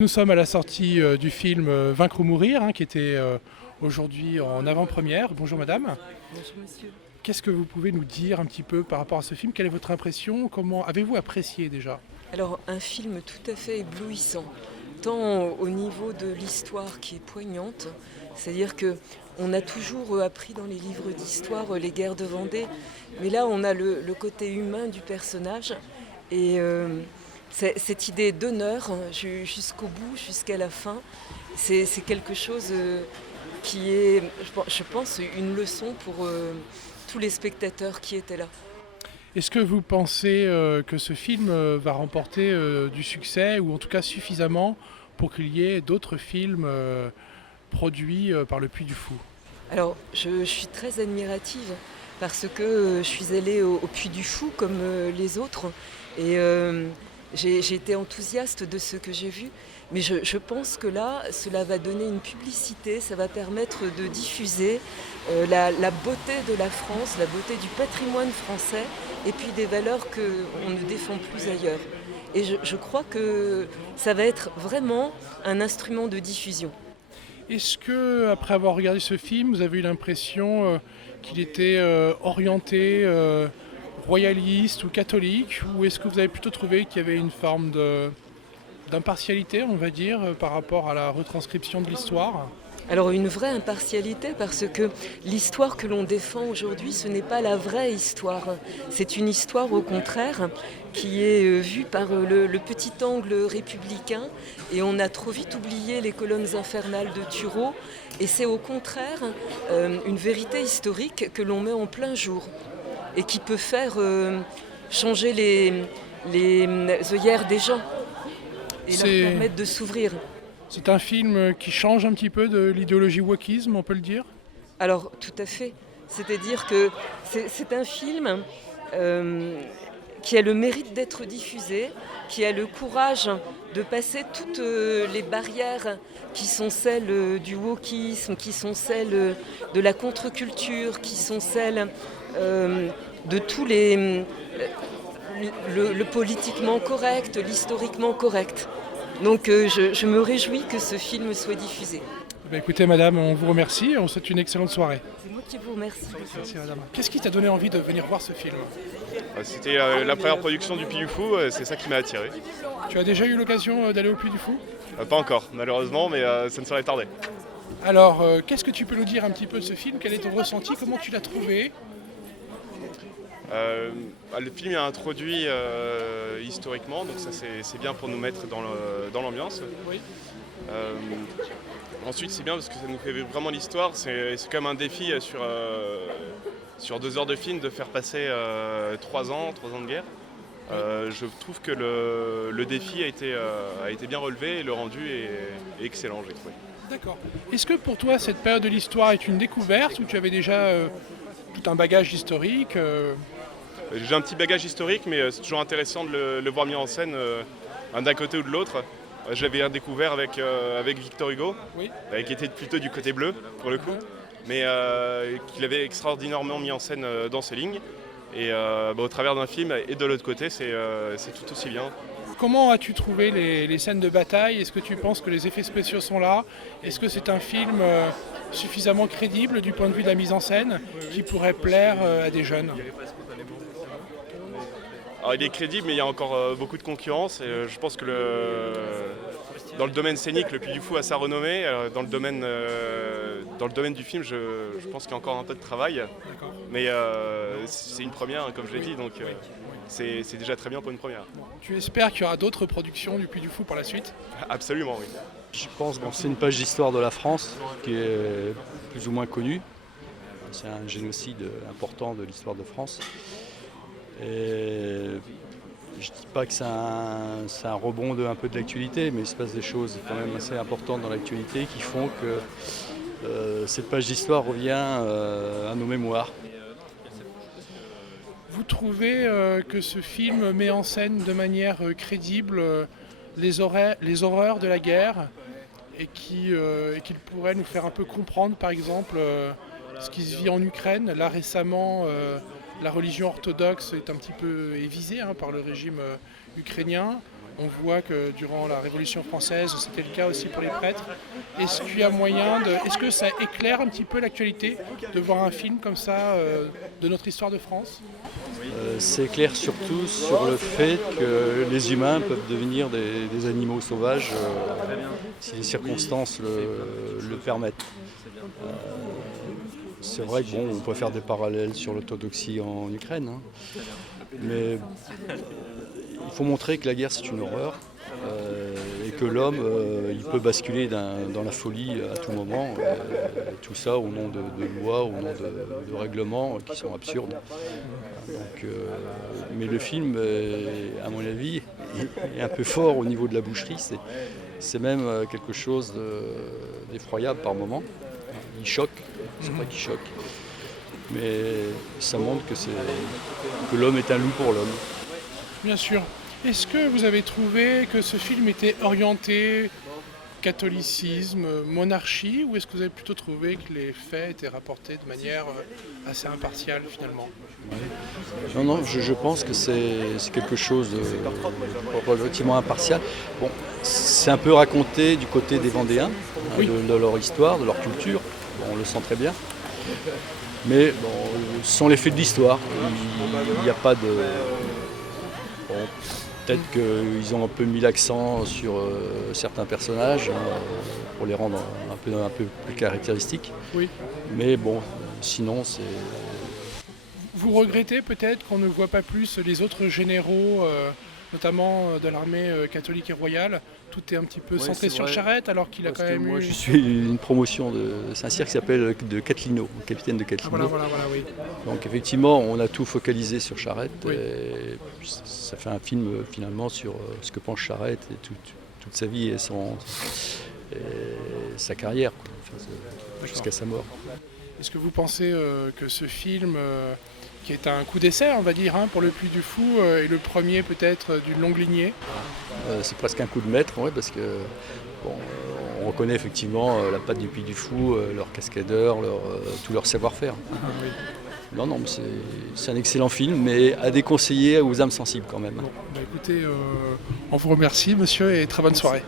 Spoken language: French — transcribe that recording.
Nous sommes à la sortie du film Vaincre ou mourir, qui était aujourd'hui en avant-première. Bonjour madame. Bonjour monsieur. Qu'est-ce que vous pouvez nous dire un petit peu par rapport à ce film? Quelle est votre impression? Comment avez-vous apprécié déjà? Alors un film tout à fait éblouissant, tant au niveau de l'histoire qui est poignante, c'est-à-dire que on a toujours appris dans les livres d'histoire les guerres de Vendée, mais là on a le côté humain du personnage et cette idée d'honneur jusqu'au bout, jusqu'à la fin, c'est quelque chose qui est, je pense, une leçon pour tous les spectateurs qui étaient là. Est-ce que vous pensez que ce film va remporter du succès ou en tout cas suffisamment pour qu'il y ait d'autres films produits par le Puy du Fou? Alors, je suis très admirative parce que je suis allée au Puy du Fou comme les autres et j'ai été enthousiaste de ce que j'ai vu. Mais je pense que là, cela va donner une publicité, ça va permettre de diffuser la beauté de la France, la beauté du patrimoine français et puis des valeurs qu'on ne défend plus ailleurs. Et je crois que ça va être vraiment un instrument de diffusion. Est-ce que, après avoir regardé ce film, vous avez eu l'impression qu'il était orienté royaliste ou catholique, ou est-ce que vous avez plutôt trouvé qu'il y avait une forme d'impartialité, on va dire, par rapport à la retranscription de l'histoire? Alors une vraie impartialité parce que l'histoire que l'on défend aujourd'hui, ce n'est pas la vraie histoire. C'est une histoire au contraire qui est vue par le petit angle républicain et on a trop vite oublié les colonnes infernales de Turreau et c'est au contraire une vérité historique que l'on met en plein jour et qui peut faire changer les œillères des gens et leur C'est permettre de s'ouvrir. c'est un film qui change un petit peu de l'idéologie wokisme, on peut le dire? Alors, tout à fait. C'est-à-dire que c'est un film qui a le mérite d'être diffusé, qui a le courage de passer toutes les barrières qui sont celles du wokisme, qui sont celles de la contre-culture, qui sont celles de tous le politiquement correct, l'historiquement correct. Donc je me réjouis que ce film soit diffusé. Écoutez madame, on vous remercie et on vous souhaite une excellente soirée. C'est moi qui vous remercie. Merci madame. Qu'est-ce qui t'a donné envie de venir voir ce film? C'était la première production du Puy du Fou, c'est ça qui m'a attiré. Tu as déjà eu l'occasion d'aller au Puy du Fou? Pas encore, malheureusement, mais ça ne saurait tarder. Alors, qu'est-ce que tu peux nous dire un petit peu de ce film? Quel est ton ressenti? Comment tu l'as trouvé? Le film est introduit historiquement, donc ça c'est bien pour nous mettre dans l'ambiance. Oui. Ensuite c'est bien parce que ça nous fait vivre vraiment l'histoire, c'est comme un défi sur 2 heures de film de faire passer 3 ans de guerre. Je trouve que le défi a été bien relevé et le rendu est excellent, j'ai trouvé. D'accord. Est-ce que pour toi, cette période de l'histoire est une découverte ou tu avais déjà tout un bagage historique J'ai un petit bagage historique, mais c'est toujours intéressant de le voir mis en scène d'un côté ou de l'autre. Je l'avais découvert avec Victor Hugo, Oui. qui était plutôt du côté bleu pour le coup, mais qu'il avait extraordinairement mis en scène dans ses lignes. Et au travers d'un film et de l'autre côté, c'est tout aussi bien. Comment as-tu trouvé les scènes de bataille? Est-ce que tu penses que les effets spéciaux sont là? Est-ce que c'est un film suffisamment crédible du point de vue de la mise en scène qui pourrait plaire à des jeunes? Alors il est crédible, mais il y a encore beaucoup de concurrence. Et je pense que dans le domaine scénique, le Puy du Fou a sa renommée. Dans le domaine du film, je pense qu'il y a encore un peu de travail. D'accord. Mais c'est une première, comme je l'ai dit, donc c'est déjà très bien pour une première. Tu espères qu'il y aura d'autres productions du Puy du Fou par la suite? Absolument, oui. Je pense que c'est une page d'histoire de la France qui est plus ou moins connue. C'est un génocide important de l'histoire de France. Et je ne dis pas que c'est un rebond un peu de l'actualité, mais il se passe des choses quand même assez importantes dans l'actualité qui font que cette page d'histoire revient à nos mémoires. Vous trouvez que ce film met en scène de manière crédible les horreurs de la guerre et qu'il pourrait nous faire un peu comprendre, par exemple, ce qui se vit en Ukraine? Là, récemment, la religion orthodoxe est un petit peu visée par le régime ukrainien. On voit que durant la Révolution française, c'était le cas aussi pour les prêtres. Est-ce qu'il y a moyen est-ce que ça éclaire un petit peu l'actualité de voir un film comme ça de notre histoire de France? C'est clair surtout sur le fait que les humains peuvent devenir des animaux sauvages si les circonstances le permettent. C'est vrai que on peut faire des parallèles sur l'orthodoxie en Ukraine, hein, mais il faut montrer que la guerre c'est une horreur et que l'homme il peut basculer dans la folie à tout moment, tout ça au nom de lois, au nom de règlements qui sont absurdes. Donc, mais le film, à mon avis, est un peu fort au niveau de la boucherie. C'est même quelque chose d'effroyable par moment. Il choque, c'est vrai qu'il choque. Mais ça montre que l'homme est un loup pour l'homme. Bien sûr. Est-ce que vous avez trouvé que ce film était orienté catholicisme, monarchie, ou est-ce que vous avez plutôt trouvé que les faits étaient rapportés de manière assez impartiale finalement? Non, je pense que c'est quelque chose de relativement impartial. Bon, c'est un peu raconté du côté des Vendéens, Oui. de leur histoire, de leur culture. Bon, on le sent très bien. Mais bon, ce sont les faits de l'histoire. Il n'y a pas de... Bon, peut-être qu'ils ont un peu mis l'accent sur certains personnages pour les rendre un peu plus caractéristiques. Oui. Mais bon, sinon c'est... Vous regrettez peut-être qu'on ne voit pas plus les autres généraux, notamment de l'armée catholique et royale? Tout est un petit peu centré sur Charette, alors qu'il a Parce quand que même moi eu... je suis une promotion de Saint-Cyr qui s'appelle de Catlino, capitaine de Ah, Catlino. voilà, oui. Donc effectivement on a tout focalisé sur Charette Oui. et ça fait un film finalement sur ce que pense Charette et toute sa vie et sa carrière, quoi. Enfin, jusqu'à sa mort. Est-ce que vous pensez que ce film, qui est un coup d'essai, on va dire, hein, pour le Puy du Fou, est le premier peut-être d'une longue lignée? C'est presque un coup de maître, ouais, parce que bon, on reconnaît effectivement la patte du Puy du Fou, leurs cascadeurs, tout leur savoir-faire. Oui. Non, mais c'est un excellent film, mais à déconseiller aux âmes sensibles quand même. Bon, bah écoutez, on vous remercie monsieur et très bonne soirée.